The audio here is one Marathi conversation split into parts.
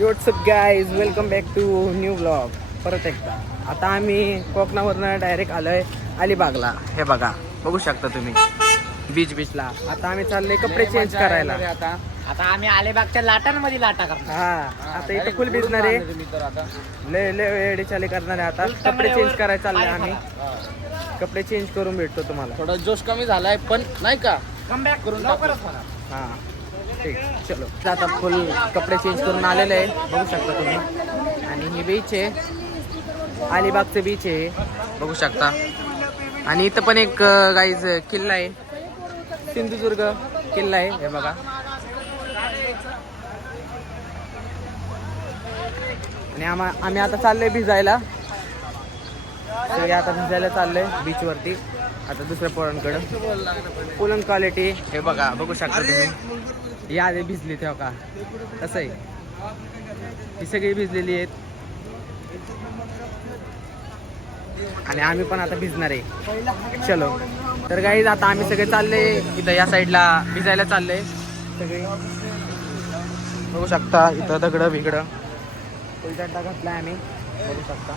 WhatsApp guys, welcome back to new blog. परत एकदा आता आम्ही कोकणावरनं डायरेक्ट आलोय अलिबागला. हे बघा, बघू शकता तुम्ही बीचला. आता आम्ही चाललोय कपडे चेंज करायला. आता आम्ही अलिबागच्या लाटांमध्ये लाटा करणार. हा, आता इथे फुल भिजणार आहे. लय वेळी चाले करणार आहे. आता कपडे चेंज करायला चाललोय आम्ही. कपडे चेंज करून भेटतो तुम्हाला. थोडा जोश कमी झालाय पण नाही का, कमबॅक करून लवकरच होणार. हा ठीक, चलो. आता फुल कपडे चेंज करून आलेले आहे, बघू शकता तुम्ही. आणि ही बीच आहे, अलिबागचं बीच आहे, बघू शकता. आणि इथं पण एक गाईज किल्ला आहे, सिंधुदुर्ग किल्ला आहे. हे बघा, आणि आम्ही आता चाललोय भिजायला. सगळे आता भिजायला चाललोय बीच वरती. आता दुसऱ्या पोरांकडं फुल क्वालिटी. हे बघा, बघू शकता तुम्ही. या आधी भिजली तेव्हा का कसं आहे, ही सगळी भिजलेली आहेत. आणि आम्ही पण आता भिजणार आहे. चलो तर गाईज, आता आम्ही सगळे चालले इथं या साईडला भिजायला चाललोय. सगळे बघू शकता, इथं दगडं बिगडं फुल चड्डा घातलाय आम्ही, बघू शकता.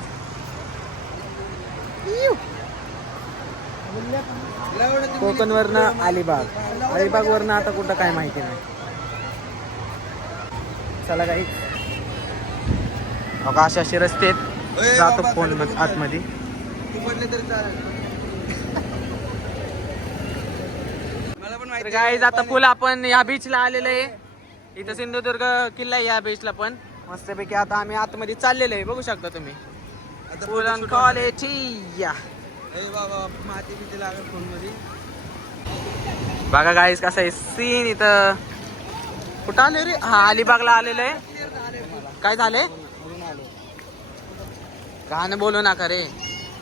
कोकणवरनं अलिबाग वरनं आता कुठं काय माहिती नाही. चला काही बघा, असे रस्ते आहेत. जातो फोन आतमध्ये. तर गाईज, आता फुल आपण या बीचला आलेलो आहे. इथं सिंधुदुर्ग किल्ला आहे या बीचला पण मस्तपैकी. आता आम्ही आतमध्ये चाललेलो आहे, बघू शकता तुम्ही. फुल क्वालिटी या माती बिती लागेल फोन मध्ये. बघा गाईज, कसं आहे सीन इथं. कुठं आले रे? हा, अलिबागला आलेलो आहे. काय झाले? गाणं बोलू नका रे.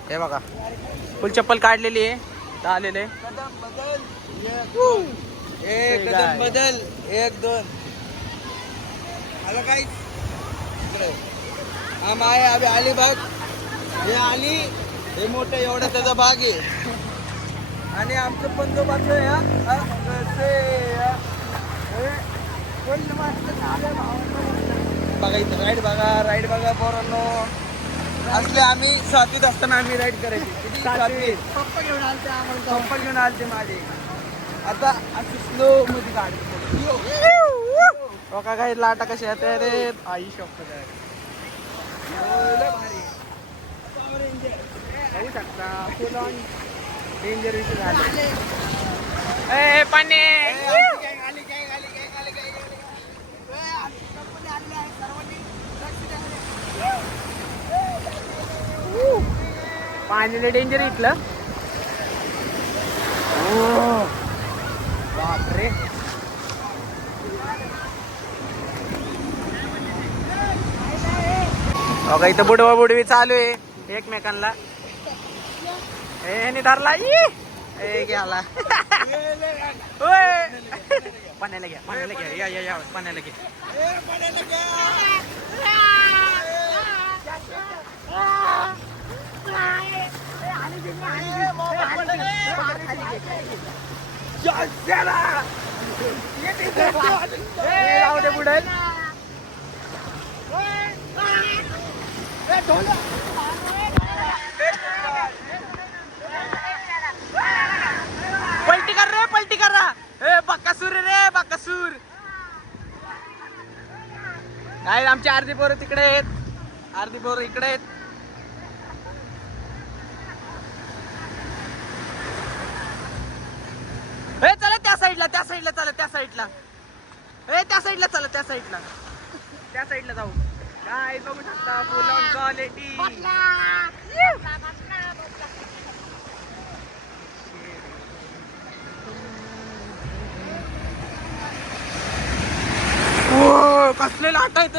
हे बघा, फुल चप्पल काढलेली आहे, तर आलेले. कदम बदल, एक दोन. हॅलो काय, हम आहे अभि अलिबाग. हे आली, हे मोठं एवढं त्याचा भाग आहे. आणि आमचं पंजोबाचं बघा इथं राईड बघा पोरांनो. असले आम्ही 7वीत असताना आम्ही राईड करायची. किती 7वीत? पप्पा घेऊन आलते आम्हाला. पप्पा घेऊन आलते माझे. आता असं स्लो मध्ये गाडी. बघा काही लाटा कशी येते रे, आई शॉप बघू शकता. फुल ऑन डेंजर विषय झाले. ए पाणी, पाणी डेंजर इथलं. बापरे, बघा इथं बुडवा बुडवी चालू आहे एकमेकांना. ए धरला, गेला. पाण्याला घ्या, या पाण्याला घ्या. बुडेल. पलटी कर रा. बक्कासूर रे, बक्कासूर. काय, आमची अर्धी पोरं तिकडे आहेत, अर्धी पोरं इकडे आहेत. चला त्या साईडला चला, त्या साईडला जाऊ. काय बघू शकता, फुल ऑन क्वालिटी. कसले लाट आहेत,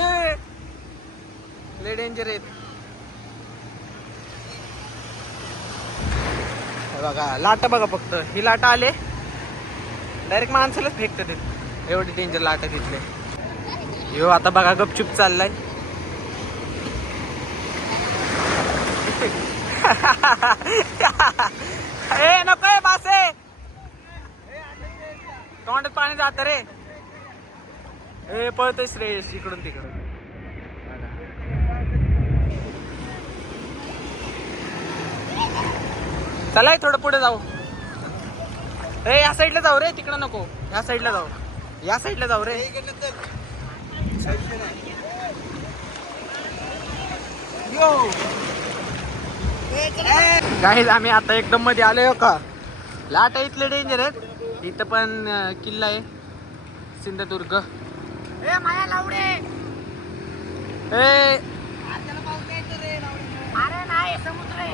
लय डेंजर आहेत. बघा लाटा, बघा फक्त ही लाटा आले डायरेक्ट माणसालाच फेकतात ते. एवढी डेंजर लाटा तिथले. यो आता बघा गपचूप चाललाय. ए नको बासे, तोंडात पाणी जात रे. ए पळतोय श्रेयस इकडून तिकडून. चला थोडं पुढे जाऊ. ए या साईडला जाऊ रे, तिकडं नको, या साईडला जाऊ, या साईडला जाऊ रे. गाईज आम्ही आता एकदम मध्ये आलोय हो का. लाटा इथले डेंजर आहेत. इथं पण किल्ला आहे सिंधुदुर्ग.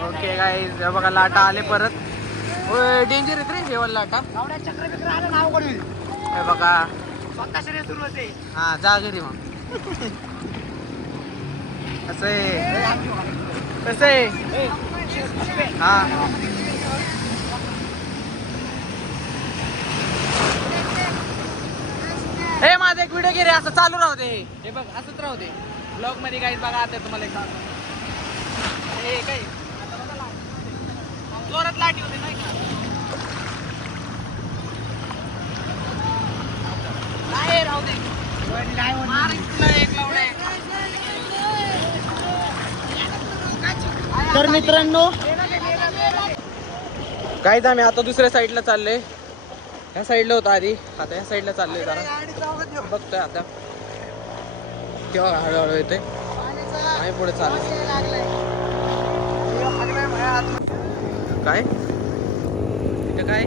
ओके गाईज बघा लाटा आले परत. डेंजर आहेत रे जेवण लाटा. हे बघा हा जा घरी मग. कसं आहे कसं आहे हा. हे माझा एक व्हिडिओ घे रे, असं चालू राहू दे. हे बघ असंच राहू दे ब्लॉग मध्ये. गाईज बघा आता तुम्हाला एक हे काय जोरात लाटी होते नाही का. नाही राहू दे. तर मित्रांनो काहीच आम्ही आता दुसऱ्या साईडला चाललोय. ह्या साईडला होता आधी, आता ह्या साईडला चाललोय. जरा बघतोय आता केव्हा हळूहळू येतोय. आम्ही पुढे चाललोय. काय इथं काय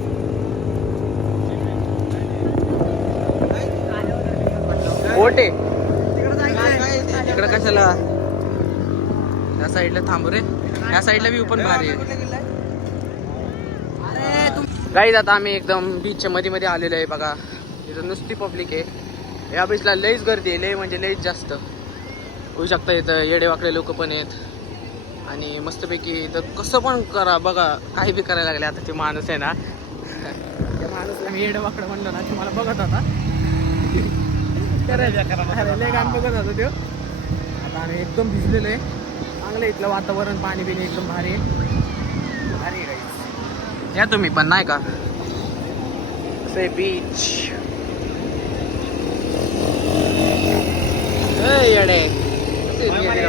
बोट आहे तिकडं कशाला. ह्या साईडला थांबू रे. ह्या साईडला व्ह्यू पण भारी आहे. गाईज आता आम्ही एकदम बीचच्या मध्ये मध्ये आलेलो आहे बघा. इथं नुसती पब्लिक आहे. या बीचला लईच गर्दी आहे, लई म्हणजे लईच जास्त. होऊ शकतं इथं येडेवाकडे लोक पण आहेत. आणि मस्तपैकी इथं कसं पण करा बघा, काही बी करायला लागले. आता ते माणूस आहे ना, त्या माणूसला मी येडेवाकडं म्हणलं ना, ते मला बघत होता. लय गाण बघत होता तो. आता आम्ही एकदम भिजलेलो आहे. चांगलं इथलं वातावरण, पाणी बिणी एकदम भारी आहे. भारी आहे. या तुम्ही पण नाही का से बीच.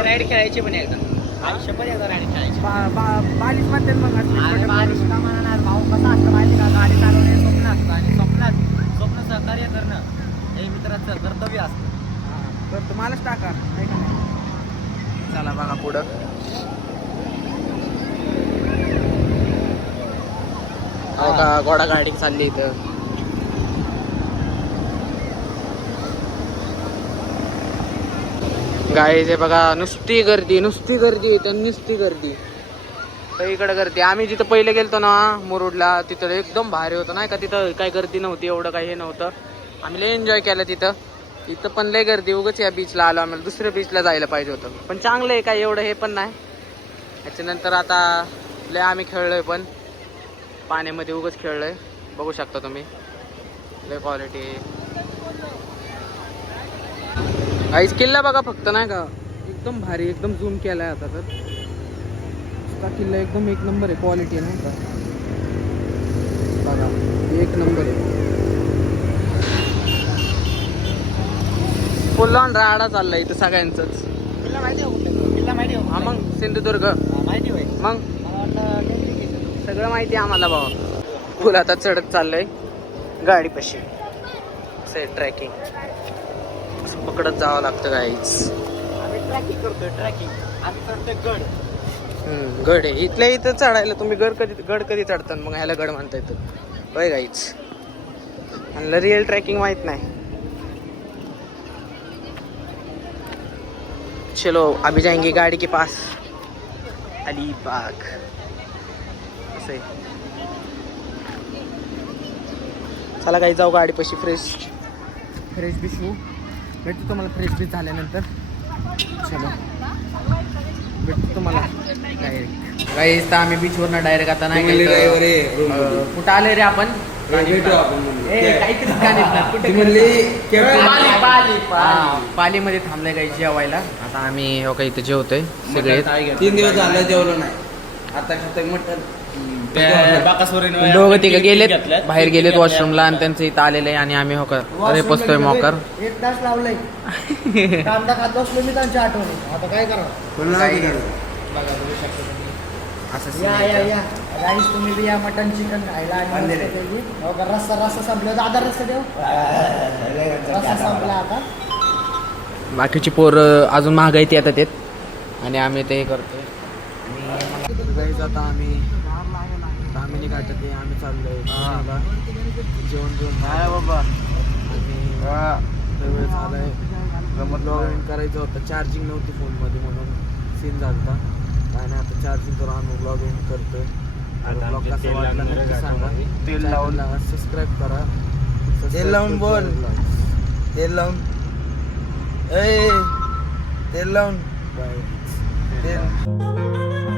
राईड खेळायची पण एकदा. आयुष्य पण एकदा राईड खेळायची. बालीच म्हणते मग भाऊ कसा असतं माहिती का, गाडी चालवणे स्वप्न असतं आणि स्वप्न सहकार्य करणं हे मित्राचं कर्तव्य असतं. तर तुम्हालाच टाका आहे का नाही. चला बघा पुढं. हो का घोडा गाडी चालली इथं. गाईज हे बघा नुसती गर्दी नुसती गर्दी तर नुसती गर्दी. सगळीकडे गर्दी. आम्ही जिथं पहिले गेलतो ना मुरुडला, तिथं एकदम भारी होतं नाही का. तिथं काही गर्दी नव्हती, एवढं काही हे नव्हतं. आम्ही लय एन्जॉय केलं तिथं. इथं पण लय गर्दी. उगाच या बीचला आलो आम्हाला. दुसऱ्या बीचला जायला पाहिजे होतं. पण चांगलं आहे, काय एवढं हे पण नाही. त्याच्यानंतर आता लय आम्ही खेळलोय पण पाण्यामध्ये, उगाच खेळलोय. बघू शकता तुम्ही लय क्वालिटी. आईस किल्ला बघा फक्त नाही का, एकदम भारी, एकदम झूम केलाय आता. तर किल्ला एकदम एक नंबर आहे. क्वालिटी नाही का बघा, एक नंबर आहे. फुल ऑन राडा चाललाय इथं सगळ्यांचंच. किल्ला माहिती आहे, किल्ला माहिती आहे. हा मग सिंधुदुर्ग माहिती होय. मग सगळं माहिती आहे आम्हाला बाबा. फुल आता चढत चाललंय गाडीपाशी. असं ट्रॅकिंग पकडत जावं लागतं गाईच. आम्ही ट्रॅकिंग करतोय. ट्रॅकिंग आम्ही करतोय गड. गड आहे इथल्या इथं चढायला. तुम्ही गड कधी चढता मग ह्याला गड म्हणता येतं होय गाईच. आणि रिअल ट्रॅकिंग माहित नाही. चलो अभी जाएंगे गाड़ी के पास, अलीबाग. असं आहे. चला काही जाऊ गाडीपाशी. फ्रेश बीच होऊ. भेटतो तुम्हाला फ्रेश बीच झाल्यानंतर. चलो भेटतो तुम्हाला डायरेक्ट. काही तर आम्ही बीचवरनं डायरेक्ट आता नाही कुठं आले रे आपण. पालीमध्ये थांबलंय काही जेवायला. आता आम्ही हो काही इथे जेवतोय सगळे. 3 दिवस झालं जेवलो नाही. आता खातोय मटण. दोघं तिघं गेलेत बाहेर, गेलेत वॉशरूमला. आणि त्यांचं इथं आलेलं आहे. आणि आम्ही हो का अरे पोचतोय मोकर. 1 तास लावलंय. कांदा खात बसलो मी त्यांच्या आठवणी. आता काय करा. बघा बघू शकता तुम्ही. असं scene या आहे या इथं. या गाईस तुम्ही बी या मटन चिकन खायला आणि आणलेलं मस्त आहे. पैकी. हो का, रस्सा रस्सा संपला दादा रस्सा देऊ रस्सा संपला आता. बाकीची पोरं अजून महागाईत येतात येत आणि आम्ही ते करतोय गाईज आता आम्ही तामिनी घाटात आहे, आम्ही चाललोय पुण्याला. जेवण जेवण बाबा आणि वेळ झालाय लॉग इन करायचं होतं. चार्जिंग नव्हती फोनमध्ये म्हणून सीन झालता आणि आता चार्जिंग करून आम्ही लॉग इन करतोय. ब्लॉग कसा वाटला नक्की सांगा. तेल लावून सबस्क्राईब करा. तेल लावून बोल. तेल लावून तेल लावून बाय. तेल